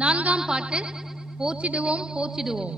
நான்காம் பாட்டு. போற்றிடுவோம் போற்றிடுவோம்.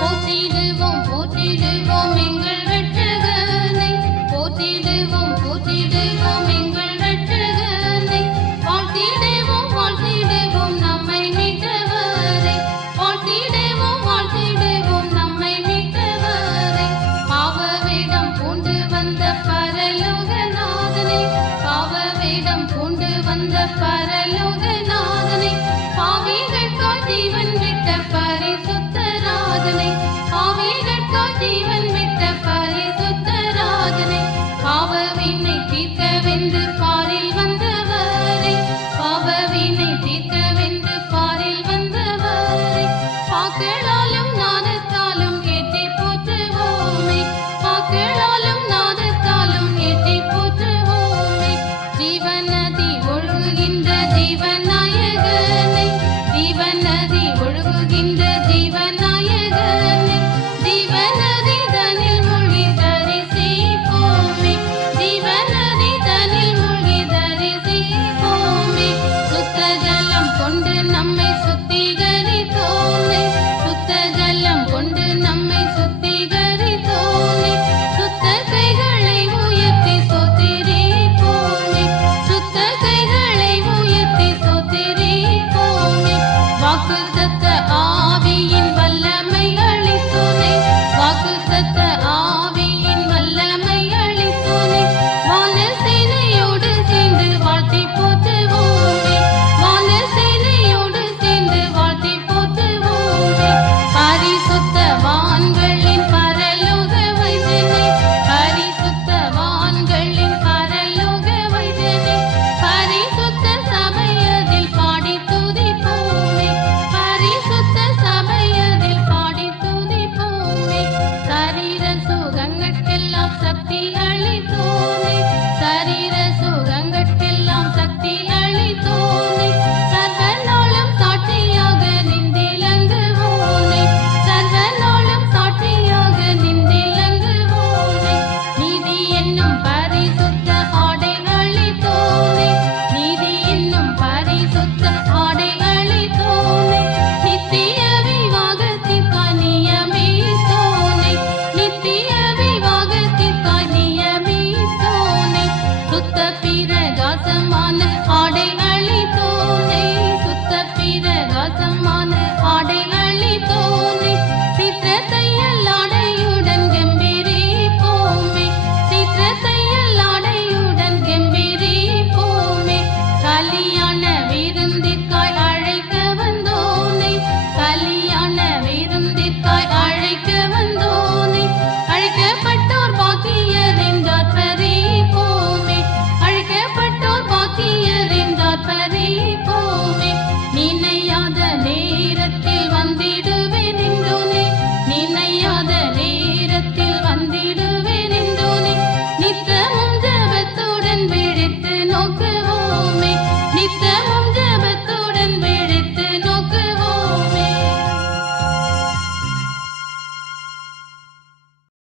போற்றிடுவோம் போற்றிடுவோம் எங்கள் ரட்சகனை, போற்றிடுவோம் போற்றிடுவோம் எங்கள் ரட்சகனை, வாழ்த்திடுவோம் வாழ்த்திடுவோம் நம்மை மீட்டவரை, வாழ்த்திடுவோம் வாழ்த்திடுவோம் நம்மை மீட்டவரை. பாவவேடம் பூண்டு வந்த பரலோகநாதனை, பாவவேடம் பூண்டு வந்த பரலோகநாதனை, பாவிகளுக்காய் ஜீவன் விட்ட பரிசுத்தராஜனை, பாவிகளுக்காய் ஜீவன் விட்ட பரிசுத்தராஜனை, பாவவினை தீர்க்கவென்று பாரில் வந்தவரை, பாவவினை தீர்க்கவென்று பாரில் வந்தவரை, பாக்களா